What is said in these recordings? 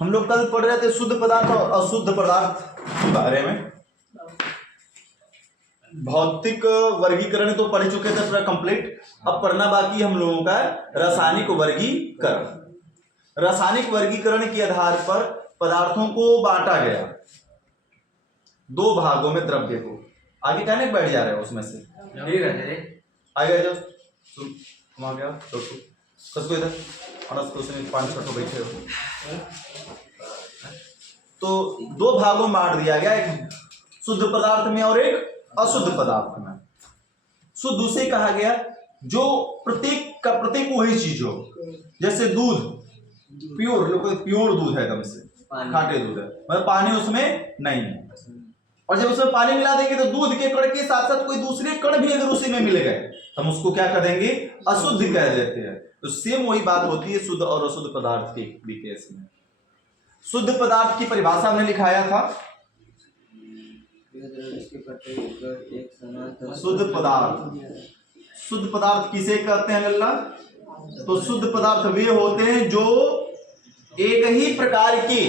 हम लोग कल पढ़ रहे थे शुद्ध पदार्थ और अशुद्ध पदार्थ के बारे में। भौतिक वर्गीकरण तो पढ़ चुके थे पूरा कंप्लीट। अब पढ़ना बाकी हम लोगों का रासायनिक वर्गीकरण। रासायनिक वर्गीकरण के आधार पर पदार्थों को बांटा गया दो भागों में द्रव्य को। आगे कहने बैठ जा रहे हो उसमें से आगे जाओ तुम आ गया तो कसको इधर अनस को उसने 5-6 बैठे हो। तो दो भागों में बांट दिया गया, एक शुद्ध पदार्थ में और एक अशुद्ध पदार्थ में। शुद्ध उसे कहा गया जो प्रत्येक का प्रत्येक वही चीज हो, जैसे दूध प्योर दूध है, एकदम से खाटे दूध है, मतलब पानी उसमें नहीं है। और जब उसमें पानी मिला देंगे तो दूध के कण के साथ साथ कोई दूसरे कण भी अगर उसी में मिल गए तो हम उसको क्या कर देंगे, अशुद्ध कह देते हैं। तो सेम वही बात होती है शुद्ध और अशुद्ध पदार्थ के भी केस में। शुद्ध पदार्थ की परिभाषा हमने लिखाया था, शुद्ध पदार्थ किसे कहते हैं लल्ला? तो शुद्ध पदार्थ वे होते हैं जो एक ही प्रकार के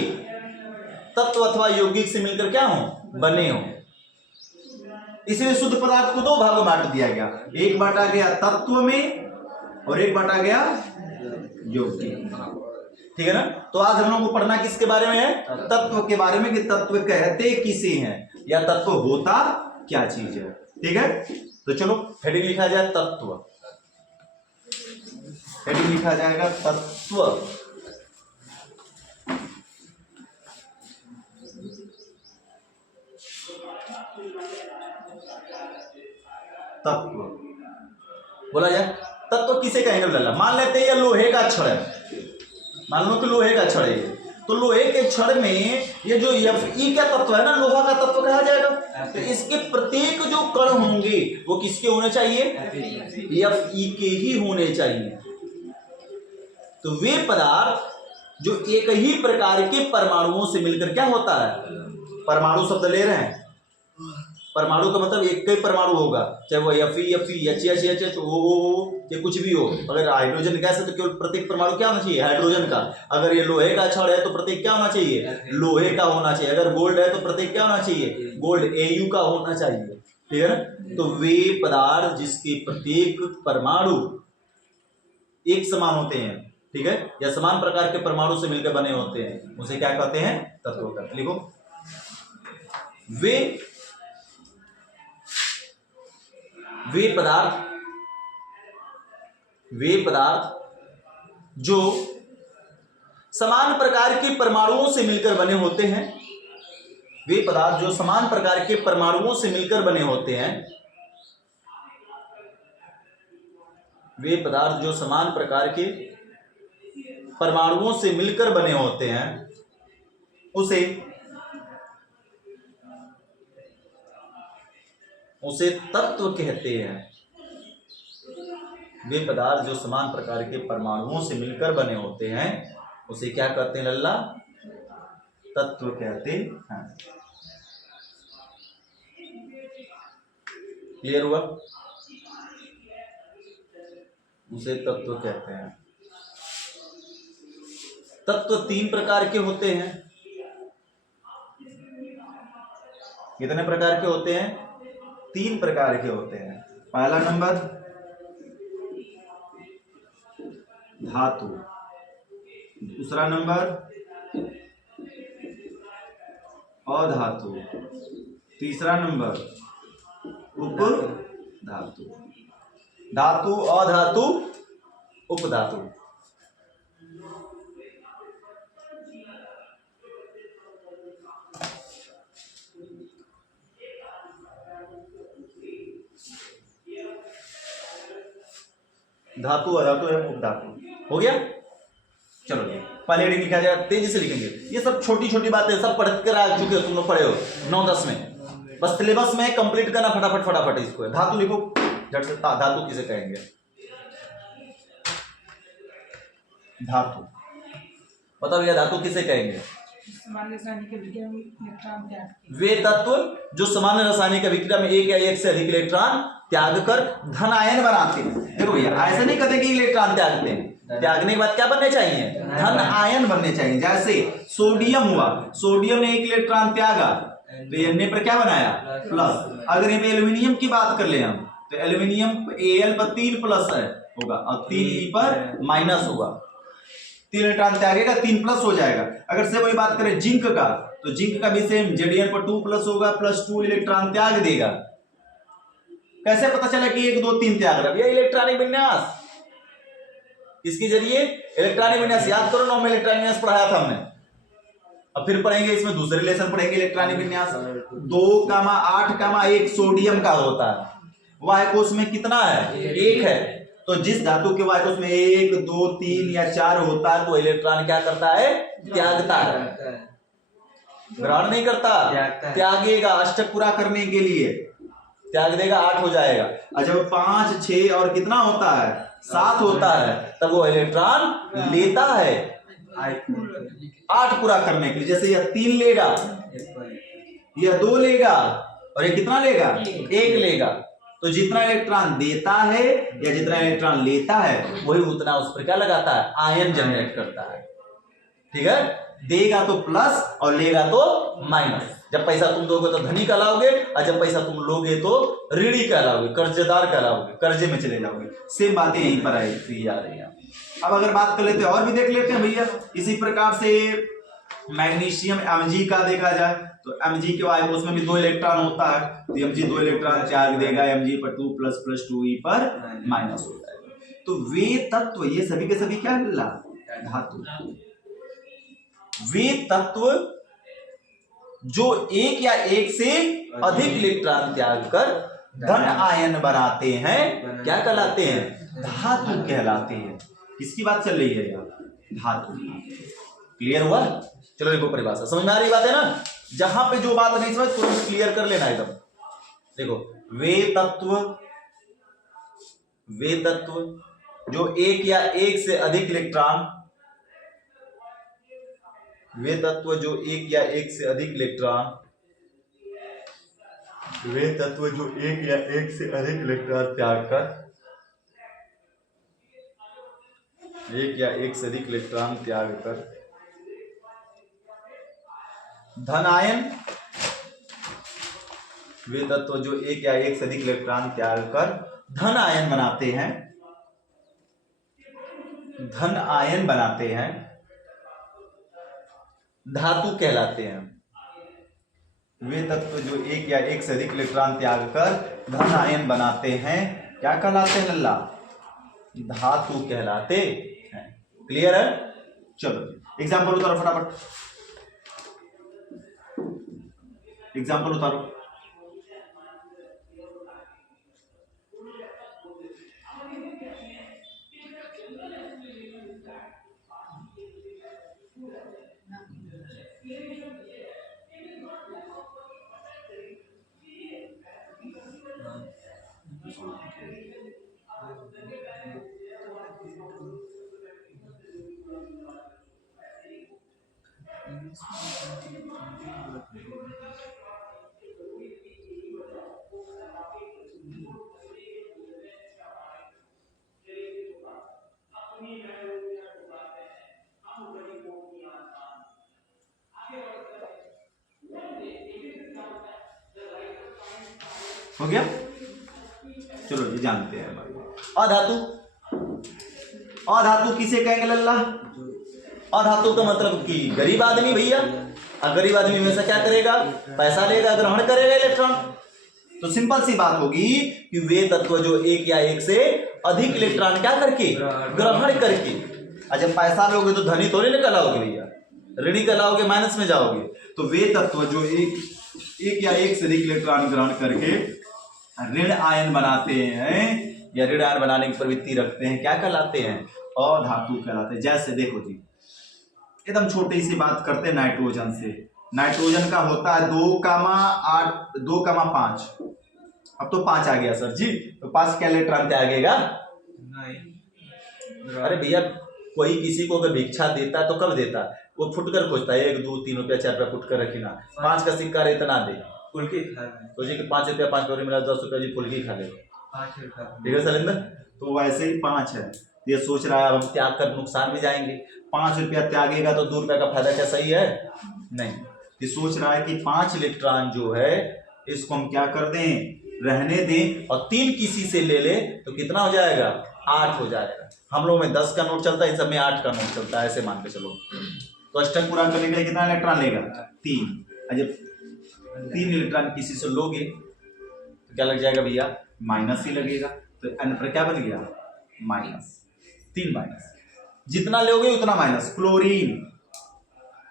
तत्व अथवा यौगिक से मिलकर क्या हो, बने हो। इसलिए शुद्ध पदार्थ को दो भागों में बांट दिया गया, एक बांटा गया तत्व में और एक बांटा गया यौगिक। ठीक है ना? तो आज हम लोगों को पढ़ना किसके बारे में है? तत्व के बारे में, कि तत्व कहते किसे हैं या तत्व होता क्या चीज है। ठीक है, तो चलो हेडिंग लिखा जाए तत्व। हेडिंग लिखा जाएगा तत्व। तत्व बोला जाए, तत्व किसे कहेंगे लल्ला? मान लेते हैं ये लोहे का छड़ है, मान लो कि लोहे का छड़ है, तो लोहे के छड़ में ये जो Fe का तत्व है ना, लोहा का तत्व कहा जाएगा। तो इसके प्रत्येक जो कण होंगे वो किसके होने चाहिए? Fe के ही होने चाहिए। तो वे पदार्थ जो एक ही प्रकार के परमाणुओं से मिलकर क्या होता है, परमाणु शब्द ले रहे हैं, परमाणु का मतलब एक ही परमाणु होगा, चाहे वो Fe या कुछ भी हो। अगर हाइड्रोजन गैस है तो केवल प्रत्येक परमाणु क्या होना चाहिए, हाइड्रोजन का। अगर ये लोहे का छड़ है तो प्रत्येक क्या होना चाहिए, लोहे का होना चाहिए। अगर गोल्ड है तो प्रत्येक क्या होना चाहिए, गोल्ड Au का होना चाहिए। ठीक है ना? तो वे पदार्थ जिसके प्रत्येक परमाणु एक समान होते हैं, ठीक है, या समान प्रकार के परमाणु से मिलकर बने होते हैं, उसे क्या कहते हैं, तत्व कहते हैं। लिखो, वे पदार्थ जो समान प्रकार के परमाणुओं से मिलकर बने होते हैं, वे पदार्थ जो समान प्रकार के परमाणुओं से मिलकर बने होते हैं, वे पदार्थ जो समान प्रकार के परमाणुओं से मिलकर बने होते हैं उसे तत्व कहते हैं। वे पदार्थ जो समान प्रकार के परमाणुओं से मिलकर बने होते हैं उसे क्या कहते हैं लल्ला, तत्व कहते हैं। क्लियर हुआ? उसे तत्व कहते हैं। तत्व 3 प्रकार के होते हैं। कितने प्रकार के होते हैं? 3 प्रकार के होते हैं। पहला नंबर धातु, दूसरा नंबर अधातु, तीसरा नंबर उपधातु। धातु, अधातु, उपधातु। धातु, अधातु एवं उपधातु। हो गया? चलो पहले हेडिंग लिखा जाए, तेजी से लिखेंगे। ये सब छोटी छोटी बातें सब पढ़ कर आ चुके हो, तुम लोग पढ़े हो 9-10 में। बस सिलेबस में कंप्लीट करना फटाफट इसको। धातु लिखो झट से। धातु किसे कहेंगे? धातु बताओ भैया, धातु किसे कहेंगे? वे तत्व जो सामान्य रासायनिक अभिक्रिया में एक या एक से अधिक इलेक्ट्रॉन त्याग कर धन आयन बनाते हैं। देखो भैया, ऐसे नहीं कहते कि इलेक्ट्रॉन त्यागते हैं, त्यागने के बाद क्या बनने चाहिए? धन आयन बनने चाहिए। जैसे सोडियम हुआ, सोडियम ने 1 इलेक्ट्रॉन त्यागा तो Na पर क्या बनाया? प्लस। अगर यहाँ पे एल्यूमिनियम की बात कर ले हम तो एल्यूमिनियम Al पर 3 प्लस है होगा और 3 पर माइनस होगा। 3 इलेक्ट्रॉन त्यागेगा 3 प्लस हो जाएगा। अगर से वही बात करें जिंक का तो जिंक का भी सेम, Zn पर 2 प्लस होगा प्लस 2 इलेक्ट्रॉन त्याग देगा। कैसे पता चला कि 1 2 3 त्याग रहा? भैया इलेक्ट्रॉनिक विन्यास, इसके जरिए इलेक्ट्रॉनिक विन्यास याद करो, 9 में इलेक्ट्रॉनिक विन्यास पढ़ाया था हमने। अब फिर पढ़ेंगे, इसमें दूसरे रिलेशन पढ़ेंगे इलेक्ट्रॉनिक विन्यास। 2,8,1 सोडियम का होता है। वाय कोश में कितना है? 1 है। तो जिस धातु के वाय कोश में 1 2 3 या 4 होता है तो इलेक्ट्रॉन क्या करता है? त्यागता है, ग्रहण नहीं करता, त्यागेगा। अष्टक पूरा करने के लिए त्याग देगा, 8 हो जाएगा। और जब 5 6 और कितना होता है? 7 होता है, तब वो इलेक्ट्रॉन लेता है 8 पूरा करने के लिए। जैसे यह 3 लेगा, यह 2 लेगा और ये कितना लेगा? 1 लेगा। तो जितना इलेक्ट्रॉन देता है या जितना इलेक्ट्रॉन लेता है वही उतना उस पर क्या लगाता है? आयन जनरेट करता है। ठीक है, देगा तो प्लस और लेगा तो माइनस। जब पैसा तुम दोगे तो धनी कहलाओगे और जब पैसा तुम लोगे तो ऋणी कहलाओगे, कर्जदार कहलाओगे, कर्जे में चले जाओगे। सेम बातें यहीं पर आई आ रही है। अब अगर बात कर लेते हैं और भी देख लेते हैं भैया। इसी प्रकार से मैग्नीशियम Mg का देखा जाए तो Mg के वाय कोश में भी 2 इलेक्ट्रॉन होता है तो Mg 2 इलेक्ट्रॉन त्याग देगा, Mg पर 2 प्लस प्लस 2e पर माइनस हो जाएगा। तो वे तत्व, ये सभी के सभी क्या मिला? धातु। वे तत्व जो 1 या 1 से अधिक इलेक्ट्रॉन त्याग कर धन आयन बनाते हैं क्या कहलाते हैं? धातु कहलाते हैं। किसकी बात चल रही है यहाँ? धातु। क्लियर हुआ? चलो देखो परिभाषा समझ में आ रही बात है ना। जहां पे जो बात नहीं समझ तुरंत क्लियर कर लेना एकदम। देखो वे तत्व जो 1 या 1 से अधिक इलेक्ट्रॉन, वे तत्व जो 1 या 1 से अधिक इलेक्ट्रॉन, वे तत्व जो 1 या 1 से अधिक इलेक्ट्रॉन त्याग कर 1 या 1 से अधिक इलेक्ट्रॉन त्याग कर धन आयन, वे तत्व जो 1 या 1 से अधिक इलेक्ट्रॉन त्याग कर धन आयन बनाते हैं, धन आयन बनाते हैं, धातु कहलाते हैं। वे तत्व जो 1 या 1 से अधिक इलेक्ट्रॉन त्याग कर धन आयन बनाते हैं क्या कहलाते हैं लल्ला? धातु कहलाते हैं। क्लियर है? चलो एग्जाम्पल उतारो फटाफट, एग्जाम्पल उतारो। हो गया? चलो जी जानते हैं। अधातु, अधातु किसे कहेंगे लल्ला? अधातु का मतलब कि गरीब आदमी भैया। और गरीब आदमी हमेशा क्या करेगा? पैसा लेगा, ग्रहण करेगा इलेक्ट्रॉन। तो सिंपल सी बात होगी कि वे तत्व जो 1 या 1 से अधिक इलेक्ट्रॉन क्या करके? ग्रहण करके। और जब पैसा लोगे तो धनी थोड़ी ना कहलाओगे भैया, ऋणी कहलाओगे, माइनस में जाओगे। तो वे तत्व जो 1 या 1 से अधिक इलेक्ट्रॉन ग्रहण करके ऋण आयन बनाते हैं या ऋण आयन बनाने की प्रवृत्ति रखते हैं क्या कहलाते हैं? अधातु कहलाते हैं। जैसे देखो जी एकदम छोटी सी बात करते हैं नाइट्रोजन से। नाइट्रोजन का होता है 2,8 2,5। अब तो 5 आ गया सर जी, तो 5 क्या इलेक्ट्रॉन त्यागेगा? नहीं। अरे भैया कोई किसी को अगर भिक्षा देता है तो कब देता है? वो फुटकर खोजता है, 1 2 3 रुपया 4 रुपया फुटकर रखना। 5 का सिक्का इतना दे, फुल्की खा ले। सोचिए कि 5 रुपया 5 रुपया मिला, 10 रुपया जी फुल्की खा ले। ठीक है सलेंदर? तो वैसे ही 5 है, ये सोच रहा है अब हम त्याग कर नुकसान में जाएंगे, 5 रुपया त्यागेगा तो 2 रुपया का फायदा, क्या सही है? नहीं। ये सोच रहा है कि 5 इलेक्ट्रॉन जो है इसको हम क्या कर दें, रहने दें, और 3 किसी से ले ले तो कितना हो जाएगा? 8 हो जाएगा। हम लोग में 10 का नोट चलता है, इन सब में 8 का नोट चलता है, ऐसे मान के चलो। तो अष्टक पूरा करने के लिए कितना इलेक्ट्रॉन लेगा? 3। जब 3 इलेक्ट्रॉन किसी से लोगे तो क्या लग जाएगा भैया? माइनस ही लगेगा। तो n पर क्या बच गया? -3 माइनस, जितना लोगे उतना माइनस। क्लोरीन,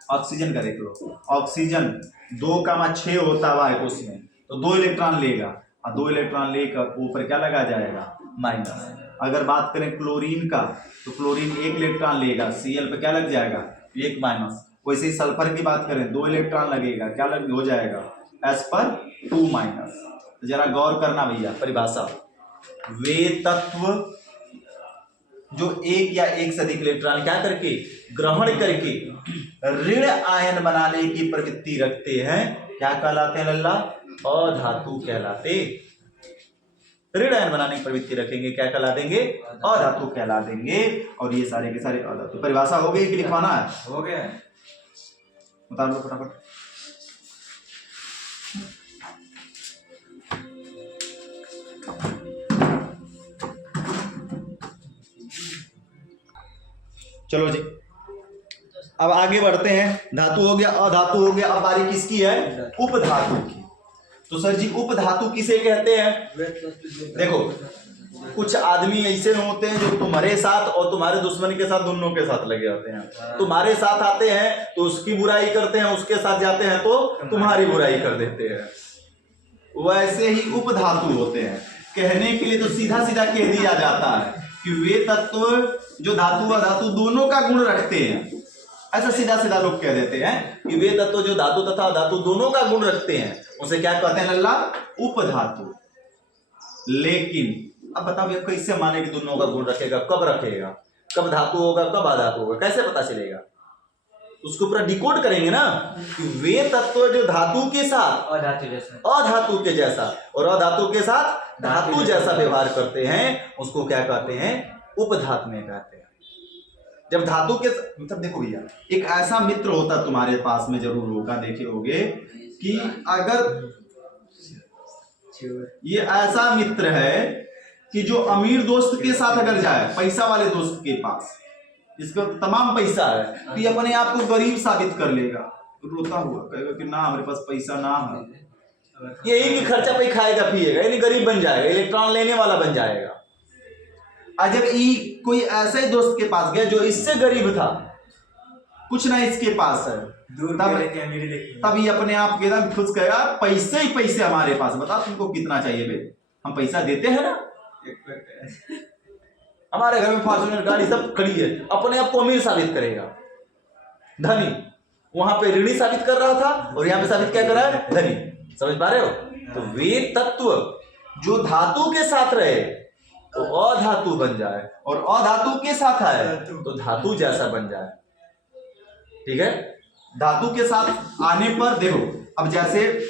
ऑक्सीजन का देख लो, ऑक्सीजन 2,6 होता है उसमें, तो 2 इलेक्ट्रॉन लेगा, और 2 इलेक्ट्रॉन लेकर ऊपर क्या लगा जाएगा? माइनस। अगर बात करें क्लोरीन का, तो क्लोरीन 1 इलेक्ट्रॉन लेगा, Cl पे क्या लग जाएगा? 1 माइनस। वैसे ही सल्फर की बात करें, 2 इलेक्ट्रॉन लगेगा, क्या लग हो जाएगा? S पर 2 माइनस। जरा गौर करना भैया, परिभाषा, वे तत्व जो एक या एक से अधिक इलेक्ट्रॉन क्या करके ग्रहण करके ऋण आयन बनाने की प्रवृत्ति रखते हैं, क्या कहलाते हैं लल्ला? अधातु कहलाते। ऋण आयन बनाने की प्रवृत्ति रखेंगे, क्या कहला देंगे? अधातु कहला देंगे। और ये सारे के सारे अधातु। परिभाषा हो गई कि लिखवाना है? हो गया। बता दो फटाफट। चलो जी, अब आगे बढ़ते हैं। धातु हो गया, अधातु हो गया, अब बारी किसकी है? उपधातु की। तो सर जी उपधातु किसे कहते हैं? देखो, कुछ आदमी ऐसे होते हैं जो तुम्हारे साथ और तुम्हारे दुश्मन के साथ, दोनों के साथ लगे होते हैं। तुम्हारे साथ आते हैं तो उसकी बुराई करते हैं, उसके साथ जाते हैं तो तुम्हारी बुराई कर देते हैं। वैसे ही उपधातु होते हैं। कहने के लिए तो सीधा सीधा कह दिया जाता है कि वे तत्व जो धातु अधातु दोनों का गुण रखते हैं। ऐसा सीधा सीधा लोग कह देते हैं कि वे तत्व जो धातु तथा धातु दोनों का गुण रखते हैं, उसे क्या कहते हैं लल्ला? उपधातु। लेकिन अब बताओ भैया कैसे माने कि दोनों का गुण रखेगा? कब रखेगा? कब धातु होगा, कब अधातु होगा, कैसे पता चलेगा? उसको पूरा डिकोड करेंगे ना कि वे तत्व जो धातु के साथ अधातु के जैसा और अधातु के साथ धातु जैसा व्यवहार करते हैं, उसको क्या कहते हैं? उपधातु में कहते हैं। जब धातु के मतलब देखो भैया, एक ऐसा मित्र होता तुम्हारे पास में, जरूर होगा, देखे होगे कि अगर ये ऐसा मित्र है कि जो अमीर दोस्त के साथ अगर जाए, पैसा वाले दोस्त के पास, इसका तमाम पैसा है, तो ये अपने आप को गरीब साबित कर लेगा, रोता हुआ कहेगा कि ना हमारे पास पैसा ना है, यही कि खर्चा पे खाएगा पिएगा, यानी गरीब बन जाएगा, इलेक्ट्रॉन लेने वाला बन जाएगा। और जब कोई ऐसे दोस्त के पास गया जो इससे गरीब था, कुछ ना इसके पास है, तब ये अपने आप एकदम खुश कहेगा पैसे ही पैसे हमारे पास, बताओ तुमको कितना चाहिए बे, हम पैसा देते हैं ना। हमारे घर में फॉर्च्यूनर गाड़ी सब खड़ी है, अपने आप को अमीर साबित करेगा, धनी। वहां पे ऋणी साबित कर रहा था और यहाँ पे साबित क्या कर रहा है? धनी। समझ पा रहे हो? तो वे तत्व जो धातु के साथ रहे तो अधातु बन जाए, और अधातु के साथ आए तो धातु जैसा बन जाए। ठीक है? धातु के साथ आने पर देखो, अब जैसे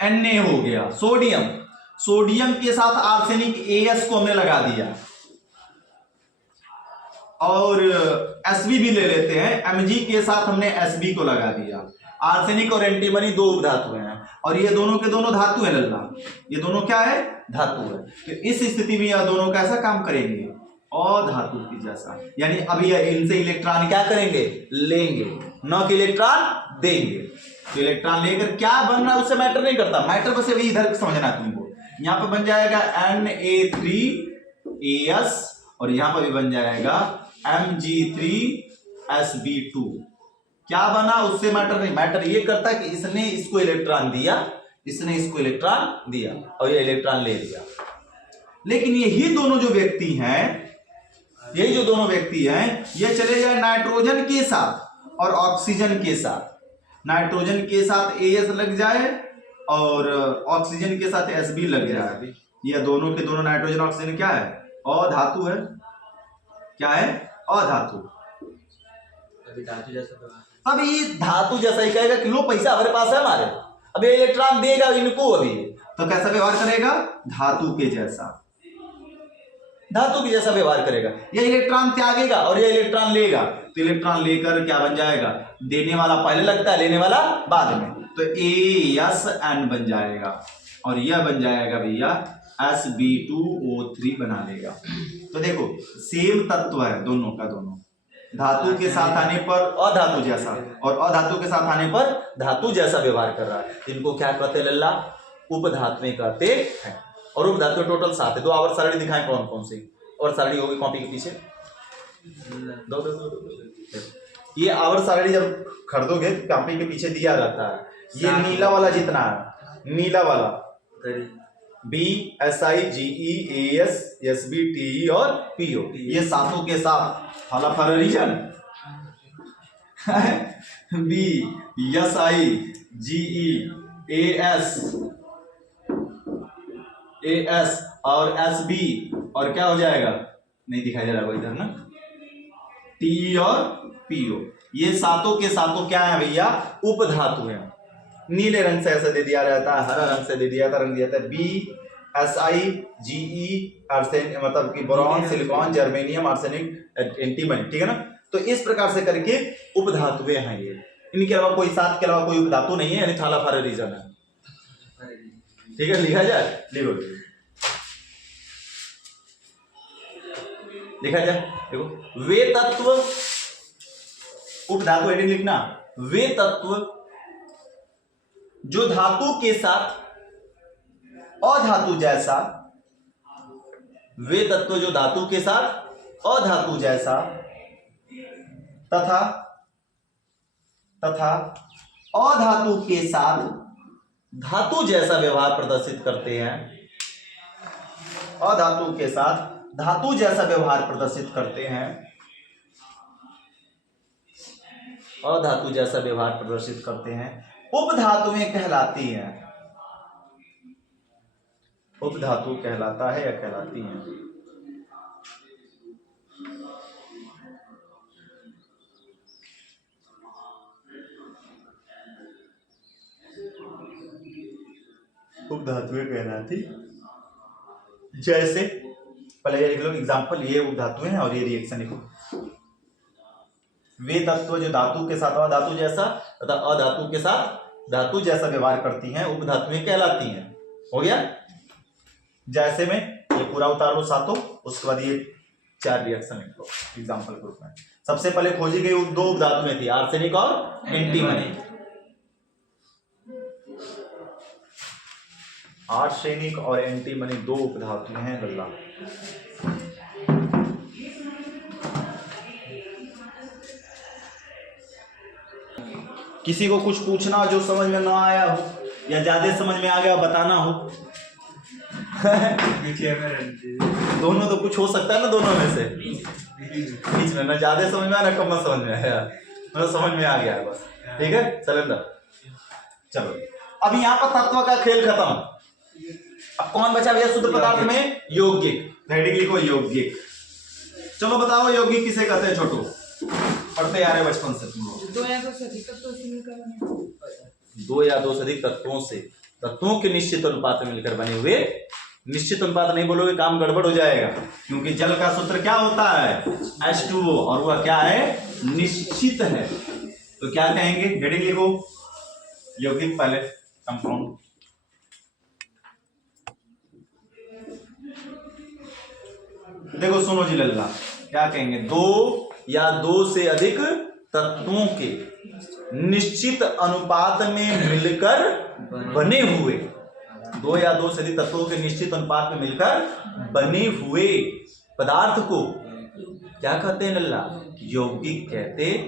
Na हो गया, सोडियम, सोडियम के साथ आर्सेनिक AS को हमने लगा दिया, और Sb भी ले लेते हैं, Mg के साथ हमने Sb को लगा दिया। आर्सेनिक और एंटीमनी 2 उपधातु हैं, और ये दोनों के दोनों धातु है लल्ला, ये दोनों क्या है? धातु है। तो इस स्थिति में यह दोनों कैसा काम करेंगे? अधातु की जैसा। यानी अभी इनसे इलेक्ट्रॉन क्या करेंगे? लेंगे, न कि इलेक्ट्रॉन देंगे। तो इलेक्ट्रॉन लेकर क्या बनना उससे मैटर नहीं करता, मैटर बस अभी इधर समझना तुमको। यहाँ पे बन जाएगा Na3AS, और यहाँ पर भी बन जाएगा Mg3Sb2। क्या बना उससे मैटर नहीं, मैटर ये करता है कि इसने इसको इलेक्ट्रॉन दिया, इसने इसको इलेक्ट्रॉन दिया, और ये इलेक्ट्रॉन ले लिया। लेकिन यही दोनों जो व्यक्ति हैं, यही जो दोनों व्यक्ति हैं, ये चले जाए नाइट्रोजन के साथ और ऑक्सीजन के साथ। नाइट्रोजन के साथ AS लग जाए और ऑक्सीजन के साथ Sb लग जाए। ये दोनों के दोनों नाइट्रोजन ऑक्सीजन क्या है? अधातु है। क्या है? अधातु। अब ये धातु जैसा ही कहेगा कि लो पैसा हमारे पास है, हमारे अब ये इलेक्ट्रॉन देगा इनको, अभी तो कैसा व्यवहार करेगा? धातु के जैसा। धातु के जैसा व्यवहार करेगा। यह इलेक्ट्रॉन त्यागेगा और यह इलेक्ट्रॉन लेगा, तो इलेक्ट्रॉन लेकर क्या बन जाएगा, देने वाला पहले लगता है, लेने वाला बाद में, तो AsN बन जाएगा और यह बन जाएगा भैया Sb2O3 बना लेगा। तो देखो सेम तत्व है दोनों का दोनों, धातु के साथ आने पर अधातु जैसा और अधातु के साथ आने पर धातु जैसा व्यवहार कर रहा है। इनको क्या कहते हैं लल्ला, उपधातुएं कहते हैं। और उपधातु टोटल 7 है। दो आवर्त सारणी दिखाएं कौन कौन सी और सारणी होगी कॉपी के पीछे, दो दो दो, दो। ये आवर्त सारणी जब खरीदोगे तो कॉपी के पीछे दिया रहता है। ये नीला वाला जितना है, नीला वाला BSIGE AS SBTE और PO, ये सातों के साथ follow for a reason BSIGE AS और SB और क्या हो जाएगा, नहीं दिखाई दे रहा इधर ना, TE और PO, ये सातों के सातों क्या है भैया, उपधातु है। नीले रंग से ऐसा दे दिया रहता है, हरा रंग से दे दिया था, रंग दिया था BSIGE आर्सेनिक, मतलब कि boron, silicon, germanium, arsenic, antimony, ठीक है ना। तो इस प्रकार से करके उपधातुएं हैं ये, इनके अलावा कोई सात के अलावा कोई उपधातु नहीं है, यानी थाला फारा रीजन है, ठीक है। लिखा जाए, लिखो लिखा जाए, देखो वे तत्व, उपधातु हेडिंग लिखना, वे तत्व जो धातु के साथ अधातु जैसा, वे तत्व जो धातु के साथ अधातु जैसा तथा अधातु के साथ धातु जैसा व्यवहार प्रदर्शित करते हैं, अधातु के साथ धातु जैसा व्यवहार प्रदर्शित करते हैं, अधातु जैसा व्यवहार प्रदर्शित करते हैं, उपधातुएं कहलाती हैं। उपधातु कहलाता है या कहलाती हैं। उपधातुएं कहलाती, जैसे पहले ये लिख लो एग्जाम्पल, ये उपधातुएं हैं और ये रिएक्शन लिखो। वे तत्व जो धातु के साथ अधातु जैसा तथा अधातु के साथ धातु जैसा व्यवहार करती हैं, उपधातुएं कहलाती हैं। हो गया। जैसे में ये पूरा उतार लो सातों, उसके बाद ये 4 रिएक्शन लिख लो एग्जाम्पल के रूप में। सबसे पहले खोजी गई 2 उपधातुएं थी, आर्सेनिक और एंटीमनी। आर्सेनिक और एंटीमनी 2 उपधातुएं हैं लल्ला। किसी को कुछ पूछना जो समझ में ना आया हो या ज्यादा समझ में आ गया बताना हो दोनों तो कुछ हो सकता है ना, दोनों में से बीच में, ना ज्यादा समझ में आया ना कम समझ में आया, मतलब समझ में आ गया बस, ठीक है। सलेंडर चलो, अब यहाँ पर तत्व का खेल खत्म। अब कौन बचा भैया शुद्ध पदार्थ में, यौगिक। हेडिंग लिखो यौगिक। चलो बताओ यौगिक किसे कहते हैं, छोटू पढ़ते आ रहे बचपन से तुम लोग। 2 या 2 से अधिक तत्वों से मिलकर, 2 या 2 से अधिक तत्वों से, तत्वों के निश्चित अनुपात में मिलकर बने हुए। निश्चित अनुपात नहीं बोलोगे काम गड़बड़ हो जाएगा, क्योंकि जल का सूत्र क्या होता है, H2O, और वह क्या है, निश्चित है। तो क्या कहेंगे, हेडिंग लिखो यौगिक पहले कंपाउंड। देखो सुनो जी लल्ला, क्या कहेंगे, 2 या 2 से अधिक तत्वों के निश्चित अनुपात में मिलकर बने हुए, 2 या 2 से अधिक तत्वों के निश्चित अनुपात में मिलकर बने हुए पदार्थ को क्या कहते हैं लल्ला, यौगिक कहते हैं।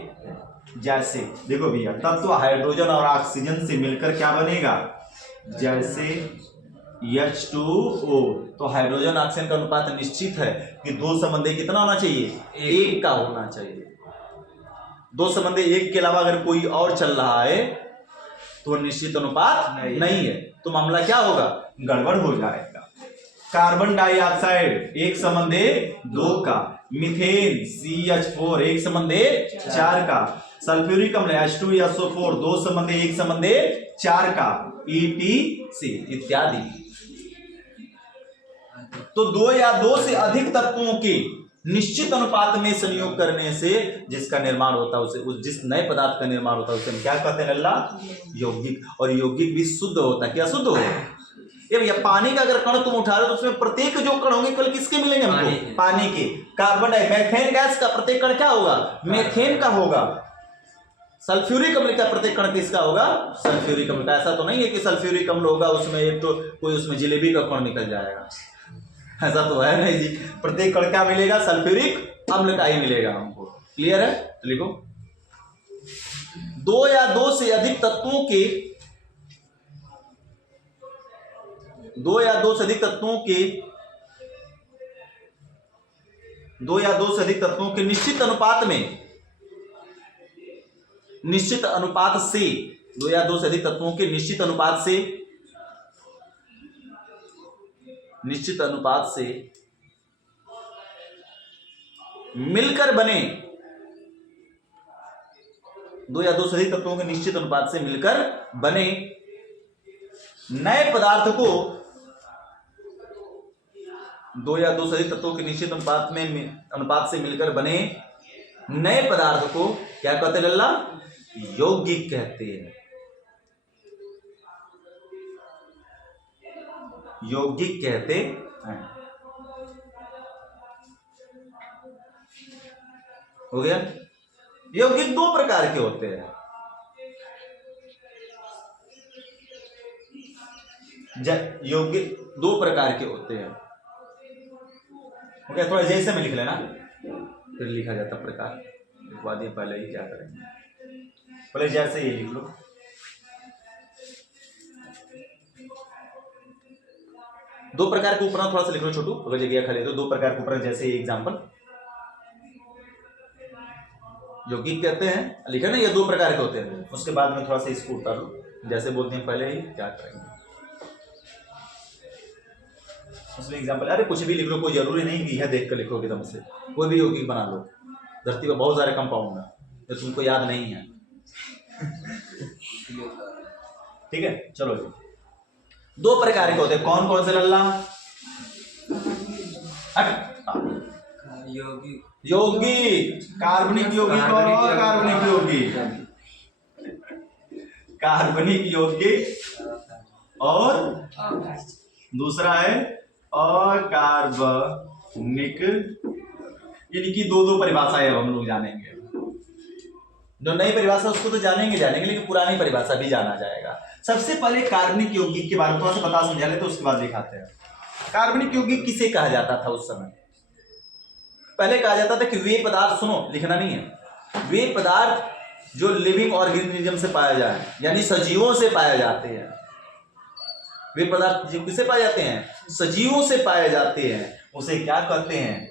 जैसे देखो भैया, तत्व हाइड्रोजन और ऑक्सीजन से मिलकर क्या बनेगा, जैसे H2O। तो हाइड्रोजन ऑक्सीजन का अनुपात निश्चित है कि 2 संबंधी कितना होना चाहिए, 1 का होना चाहिए। 2 संबंधी 1 के अलावा अगर कोई और चल रहा है तो निश्चित अनुपात नहीं है, तो मामला क्या होगा, गड़बड़ हो जाएगा। कार्बन डाइऑक्साइड 1 संबंधी 2 का, मीथेन CH4 1 संबंधी 4 का, सल्फ्यूरिक अम्ल H2SO4 2 संबंधी 1 संबंधी 4 का, ETC इत्यादि। तो दो या दो से अधिक तत्वों के निश्चित अनुपात में संयोग करने से जिसका निर्माण होता है उसे जिस नए पदार्थ का निर्माण होता है उसे हम क्या कहते हैं लल्ला? यौगिक। और यौगिक भी शुद्ध होता है। क्या शुद्ध होता है? ये भैया पानी का अगर कण तुम उठा रहे हो तो उसमें प्रत्येक जो कण होंगे केवल किसके मिलेंगे हमको? पानी के। कार्बन डाइऑक्साइड गैस का प्रत्येक कण क्या होगा? मीथेन का होगा। सल्फ्यूरिक अम्ल का प्रत्येक कण किसका होगा? सल्फ्यूरिक अम्ल का। ऐसा तो नहीं है कि सल्फ्यूरिक अम्ल होगा उसमें एक तो कोई उसमें जिलेबी का कण निकल जाएगा, ऐसा तो है नहीं जी। प्रत्येक कण क्या मिलेगा? सल्फ्यूरिक अम्ल का ही मिलेगा हमको। क्लियर है? तो लिखो दो या दो से अधिक तत्वों के दो या दो से अधिक तत्वों के निश्चित अनुपात से दो या दो से अधिक तत्वों के निश्चित अनुपात से मिलकर बने दो या दो से अधिक तत्वों के निश्चित अनुपात से मिलकर बने नए पदार्थ को दो या दो से अधिक तत्वों के निश्चित अनुपात से मिलकर बने नए पदार्थ को क्या कहते हैं लल्ला? यौगिक कहते हैं। यौगिक कहते हैं। हो गया? यौगिक दो प्रकार के होते हैं। यौगिक दो प्रकार के होते हैं। ओके, थोड़ा जैसे में लिख लेना फिर लिखा जाता प्रकार। लिखवा दिए पहले ही, क्या करेंगे पहले जैसे ये लिख लो। दो प्रकार के ऊपर थोड़ा सा लिख लो छोटू, अगर जगह खाली तो दो प्रकार के ऊपर जैसे एग्जांपल यौगिक कहते हैं, लिखा ना ये दो प्रकार के होते हैं। उसके बाद में थोड़ा सा इसको उतार लो जैसे बोलते हैं पहले ही, क्या करेंगे उसमें एग्जांपल। अरे कुछ भी लिख लो, कोई जरूरी नहीं कि यह देख कर लिखोगे एकदम से। कोई भी यौगिक बना लो। धरती पर बहुत सारे कंपाउंड है जो तुमको याद नहीं है। ठीक है, चलो जी। दो प्रकार के होते हैं। कौन कौन से लल्ला? यौगिक, कार्बनिक यौगिक और कार्बनिक यौगिक। कार्बनिक यौगिक और दूसरा है अकार्बनिक। इनकी दो दो परिभाषा है, हम लोग जानेंगे। जो नई परिभाषा उसको तो जानेंगे लेकिन पुरानी परिभाषा भी जाना जाएगा। सबसे पहले कार्बनिक यौगिक के बारे में थोड़ा सा पता समझा लेते, उसके बाद दिखाते हैं। कार्बनिक यौगिक किसे कहा जाता था उस समय? पहले कहा जाता था कि वे पदार्थ, सुनो लिखना नहीं है, वे पदार्थ जो लिविंग ऑर्गेनिज्म से पाए जाए, यानी सजीवों से पाए जाते हैं। वे पदार्थ जो किसे पाए जाते हैं? सजीवों से पाए जाते हैं। उसे क्या कहते हैं?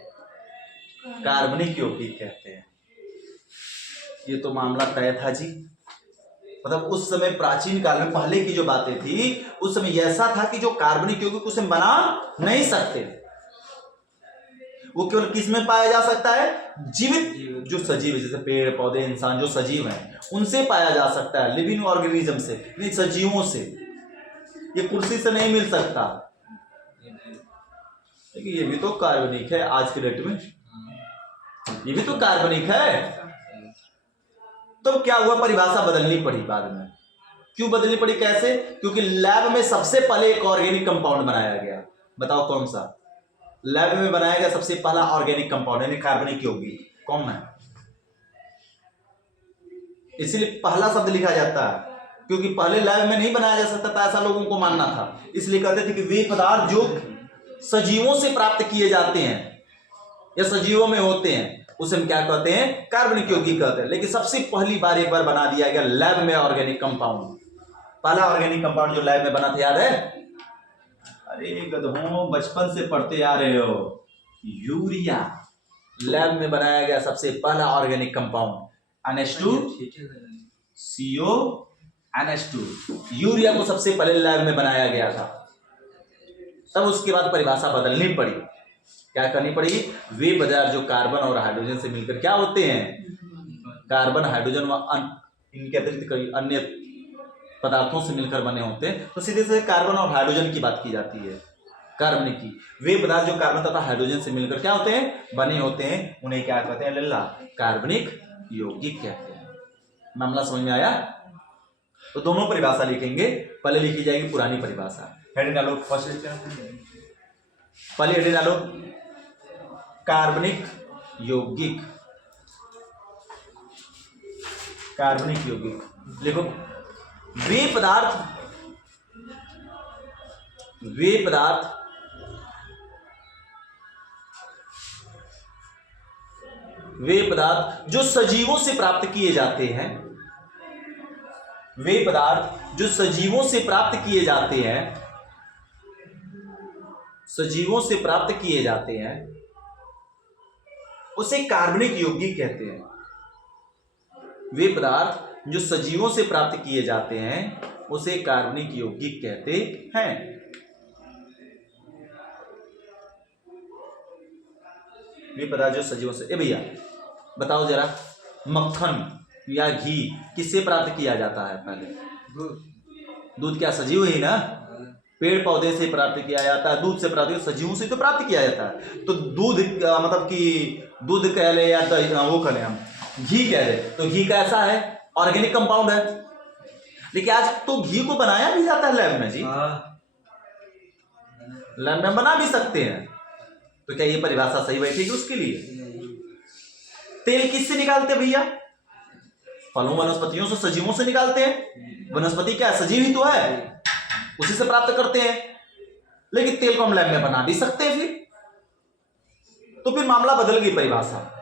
कार्बनिक यौगिक कहते हैं। ये तो मामला तय था जी। मतलब उस समय प्राचीन काल में पहले की जो बातें थी, उस समय ऐसा था कि जो कार्बनिक यौगिक उसे बना नहीं सकते। वो केवल किस में पाया जा सकता है? जीवित जो सजीव है, जैसे पेड़ पौधे इंसान जो सजीव हैं उनसे पाया जा सकता है, लिविंग ऑर्गेनिज्म से, नहीं सजीवों से। ये कुर्सी से नहीं मिल सकता। लेकिन ये भी तो कार्बनिक है आज के डेट में, ये भी तो कार्बनिक है। तो क्या हुआ? परिभाषा बदलनी पड़ी बाद में। क्यों बदलनी पड़ी? कैसे? क्योंकि लैब में सबसे पहले एक ऑर्गेनिक कंपाउंड बनाया गया। बताओ कौन सा? लैब में बनाया गया सबसे पहला ऑर्गेनिक कंपाउंड यानी कार्बनिक यौगिक कौन है? इसलिए पहला शब्द लिखा जाता है, क्योंकि पहले लैब में नहीं बनाया जा सकता था, ऐसा लोगों को मानना था। इसलिए कहते थे कि वे पदार्थ जो सजीवों से प्राप्त किए जाते हैं या सजीवों में होते हैं उसे हम क्या कहते हैं? कार्बनिक यौगिक कहते हैं। लेकिन सबसे पहली बार एक बार बना दिया गया लैब में ऑर्गेनिक कंपाउंड। पहला ऑर्गेनिक कंपाउंड जो लैब में बना था, याद है? अरे गधों, बचपन से पढ़ते आ रहे हो। यूरिया लैब में बनाया गया सबसे पहला organic compound NH2CO NH2। Urea को सबसे पहले लैब में बनाया गया था। तब उसके बाद परिभाषा बदलनी पड़ी। क्या करनी पड़ी? वे पदार्थ जो कार्बन और हाइड्रोजन से मिलकर क्या होते हैं? कार्बन, हाइड्रोजन व इनके अतिरिक्त कई अन्य पदार्थों से मिलकर बने होते हैं। तो सीधे से कार्बन और हाइड्रोजन की बात की जाती है। कार्बनिकी। वे पदार्थ जो कार्बन तथा हाइड्रोजन से मिलकर क्या होते हैं, बने होते हैं, उन्हें क्या कहते हैं लल्ला, कार्बनिक यौगिक कहते हैं। मामला समझ में आया? तो दोनों परिभाषा लिखेंगे, पहले लिखी जाएगी पुरानी परिभाषा, हेडिंग डालो फर्स्ट, पहले हेडिंग डालो कार्बनिक यौगिक, कार्बनिक यौगिक लिखो। वे पदार्थ जो सजीवों से प्राप्त किए जाते हैं, वे पदार्थ जो सजीवों से प्राप्त किए जाते हैं, सजीवों से प्राप्त किए जाते हैं, उसे कार्बनिक यौगिक कहते हैं। वे पदार्थ जो सजीवों से प्राप्त किए जाते हैं उसे कार्बनिक यौगिक कहते हैं। वे पदार्थ जो सजीवों से, भैया बताओ जरा, मक्खन या घी किससे प्राप्त किया जाता है? पहले दूध क्या सजीव ही ना, पेड़ पौधे से प्राप्त किया जाता है, दूध से प्राप्त, सजीवों से तो प्राप्त किया जाता है। तो दूध मतलब कि दूध कह ले या वो कह ले, हम घी कह ले, तो घी कैसा है, ऑर्गेनिक कंपाउंड है। लेकिन आज तो घी को बनाया भी जाता है लैब में जी, लैब में बना भी सकते हैं। तो क्या ये परिभाषा सही बैठेगी उसके लिए? तेल किससे निकालते हैं भैया? फलों वनस्पतियों से, सजीवों से निकालते हैं। वनस्पति क्या है, सजीव ही तो है, उसी से प्राप्त करते हैं। लेकिन तेल को हम लैब में बना भी सकते हैं। तो फिर मामला बदल गई परिभाषा।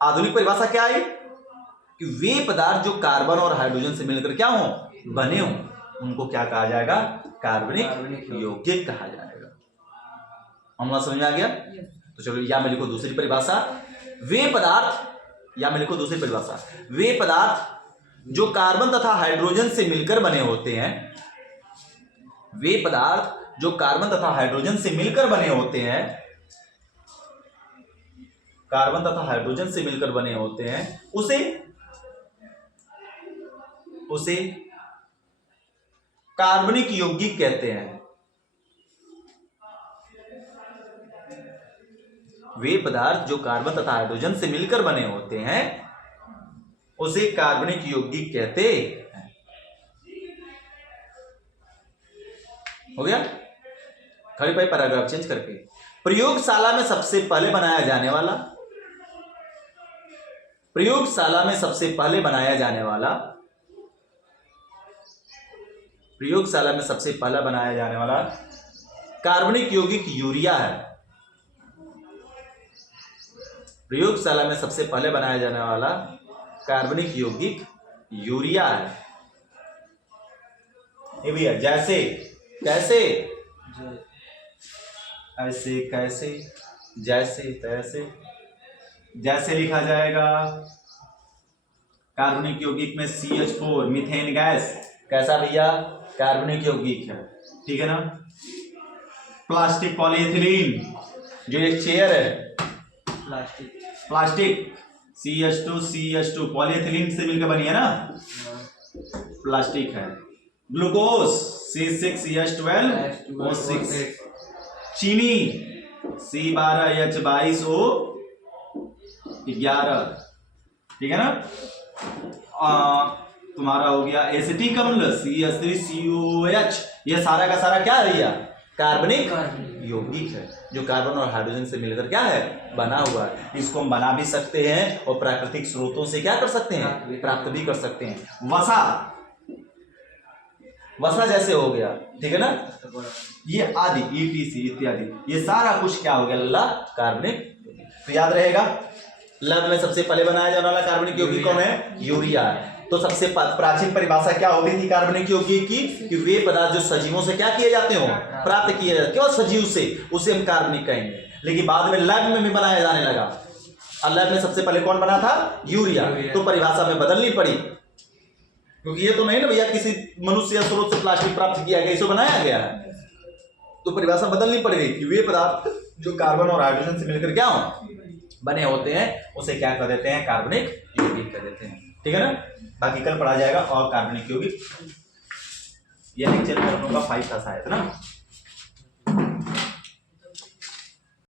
आधुनिक परिभाषा क्या आई कि वे पदार्थ जो कार्बन और हाइड्रोजन से मिलकर क्या हो, बने हो, उनको क्या कहा जाएगा, कार्बनिक यौगिक कहा जाएगा। मामला समझ में आ गया? तो चलो या में लिखो दूसरी परिभाषा, वे पदार्थ, या में लिखो दूसरी परिभाषा, वे पदार्थ जो कार्बन तथा हाइड्रोजन से मिलकर बने होते हैं, वे पदार्थ जो कार्बन तथा हाइड्रोजन से मिलकर बने होते हैं, कार्बन तथा हाइड्रोजन से मिलकर बने होते हैं, उसे कार्बनिक यौगिक कहते हैं। वे पदार्थ जो कार्बन तथा हाइड्रोजन से मिलकर बने होते हैं उसे कार्बनिक यौगिक कहते हैं। हो गया? खड़ी पाई पैराग्राफ चेंज करके, प्रयोगशाला में सबसे पहले बनाया जाने वाला, प्रयोगशाला में सबसे पहले बनाया जाने वाला, प्रयोगशाला में सबसे पहला बनाया जाने वाला कार्बनिक यौगिक यूरिया है। प्रयोगशाला में सबसे पहले बनाया जाने वाला कार्बनिक यौगिक यूरिया है। ये भैया जैसे, कैसे, ऐसे, कैसे, जैसे, तैसे, जैसे लिखा जाएगा। कार्बनिक यौगिक में CH4 मीथेन गैस कैसा भैया, कार्बनिक यौगिक है, ठीक है ना। प्लास्टिक पॉलीएथिलीन जो एक चेयर है, प्लास्टिक CH2 पॉलीएथिलीन से मिलकर बनी है ना, प्लास्टिक है। ग्लूकोज C6H12O6, चीनी C12H22O11, ठीक है ना। तुम्हारा हो गया एसिटिक अम्ल CH3COOH, ये सारा का सारा क्या है भैया, कार्बनिक यौगिक है, जो कार्बन और हाइड्रोजन से मिलकर क्या है, बना हुआ है। इसको हम बना भी सकते हैं और प्राकृतिक स्रोतों से क्या कर सकते हैं, प्राप्त भी कर सकते हैं। वसा जैसे हो गया, ठीक है ना, ये आदि ETC इत्यादि, ये सारा कुछ क्या हो गया लल्ला, कार्बनिक। तो याद रहेगा, लैब में सबसे पहले बनाया जाने वाला कार्बनिक यौगिक कौन है, यूरिया है। तो सबसे प्राचीन परिभाषा क्या होती थी कार्बनिक यौगिक की, कि वे पदार्थ जो सजीवों से क्या किए जाते हो, प्राप्त किए जाते, क्यों सजीव से, उसे हम कार्बनिक कहेंगे। लेकिन बाद में लैब में भी बनाया जाने लगा, और लैब में सबसे पहले कौन बना था, यूरिया। तो परिभाषा में बदलनी पड़ी, क्योंकि ये तो नहीं ना भैया किसी मनुष्य या स्रोत से प्लास्टिक प्राप्त किया गया, इसे बनाया गया है। तो परिभाषा बदलनी पड़ गई कि वे पदार्थ जो कार्बन और हाइड्रोजन से मिलकर क्या हो, बने होते हैं, उसे क्या कर देते हैं, कार्बनिक यौगिक कर देते हैं, ठीक है ना। बाकी कल पढ़ा जाएगा और कार्बनिक यौगिक, ये लेक्चर में हम लोग का 5 था शायद ना।